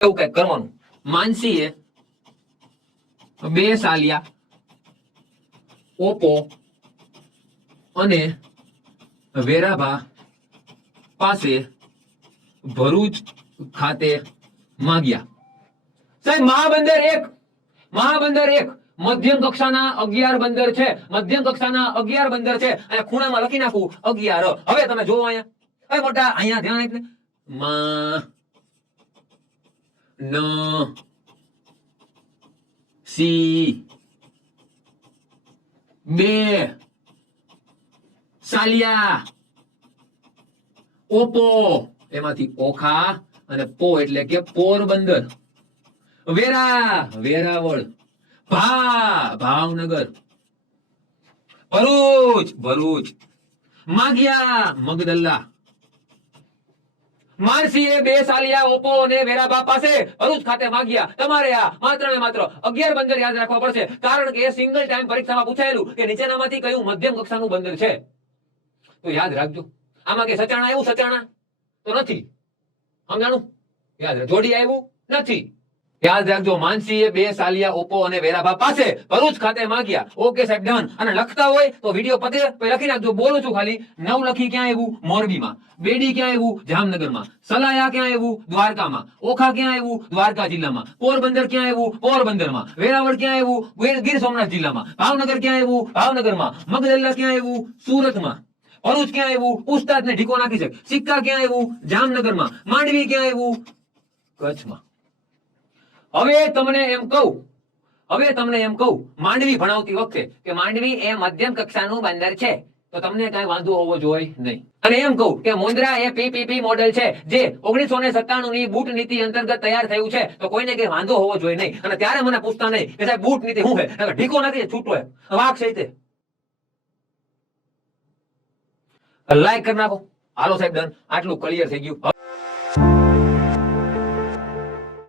એવું કઈક કરવાનું. માનસીએ બે સાલિયા ઓપો અને વેરાભા પાસે ભરૂચ ખાતે માંગ્યા. સાહેબ મહાબંદર એક મધ્યમ કક્ષાના 11 બંદર છે. મધ્યમ કક્ષાના 11 બંદર છે. અને ખૂણામાં લખી નાખું 11. હવે તમે જોવો અહીંયા, હવે મોટા અહીંયા ધ્યાન આપીને મા ન સી બે સાલિયા ઓપો, એમાંથી ઓખા અને પો એટલે કે પોરબંદર, વેરાવળ, ભાવનગર, ભરૂચ, માગિયા મગદલ્લા. માનસીએ બે સાલિયા ઓપો અને વેરાબા પાસે ભરૂચ ખાતે માંગ્યા. તમારે આ માત્ર ને માત્ર 11 બંદર યાદ રાખવા પડશે, કારણ કે સિંગલ ટાઈમ પરીક્ષામાં પૂછાયેલું કે નીચેનામાંથી કયું મધ્યમ કક્ષાનું બંદર છે. તો યાદ રાખજો. આમાં કે સચાણા આવ્યું, સચાણા તો નથી, સમજાણું? યાદ રાખ. જોડી આવ્યું નથી, યાદ રાખજો. માનસીએ બે સાલિયા ઓપો અને વેરાભા પાસે ભરૂચ ખાતે માંગ્યા. ઓકે સાહેબ, ડન. અને લખતા હોય તો વિડીયો પતે પછી લખી નાખજો. બોલું છું ખાલી. નવલખી ક્યાં આવ્યું? મોરબીમાં. બેડી ક્યાં આવ્યું? જામનગરમાં. સલાયા ક્યાં આવ્યું? દ્વારકામાં. ઓખા ક્યાં આવ્યું? દ્વારકા જિલ્લામાં. પોરબંદર ક્યાં આવ્યું? પોરબંદરમાં. વેરાવળ ક્યાં આવ્યું? ગીર સોમનાથ જિલ્લામાં. ભાવનગર ક્યાં આવ્યું? ભાવનગરમાં. મગદલ્લા ક્યાં આવ્યું? સુરતમાં. ભરૂચ ક્યાં આવ્યું? ઉસ્તાદ ને ઢીકો નાખી છે. સિક્કા ક્યાં આવ્યું? જામનગરમાં. માંડવી ક્યાં આવ્યું? કચ્છમાં. હવે તમને એમ કહું માંડવી ભણાવતી વખતે કે માંડવી એ મધ્યમ કક્ષાનું બંદર છે, તો તમને કઈ વાંધો હોવો જોઈએ નહીં. અને એમ કહું કે મુન્દ્રા એ પીપીપી મોડેલ છે, જે 1997 ની બૂટ નીતિ અંતર્ગત તૈયાર થયું છે, તો કોઈને કઈ વાંધો હોવો જોઈએ નહીં. અને ત્યારે મને પૂછતા નહીં કે સાહેબ બૂટ નીતિ શું છે, ઢીકો નથી, છૂટો હે, વાક છે તે. લાઈક કરી નાખો. હાલો સાહેબ, ડન. આટલું ક્લિયર થઈ ગયું.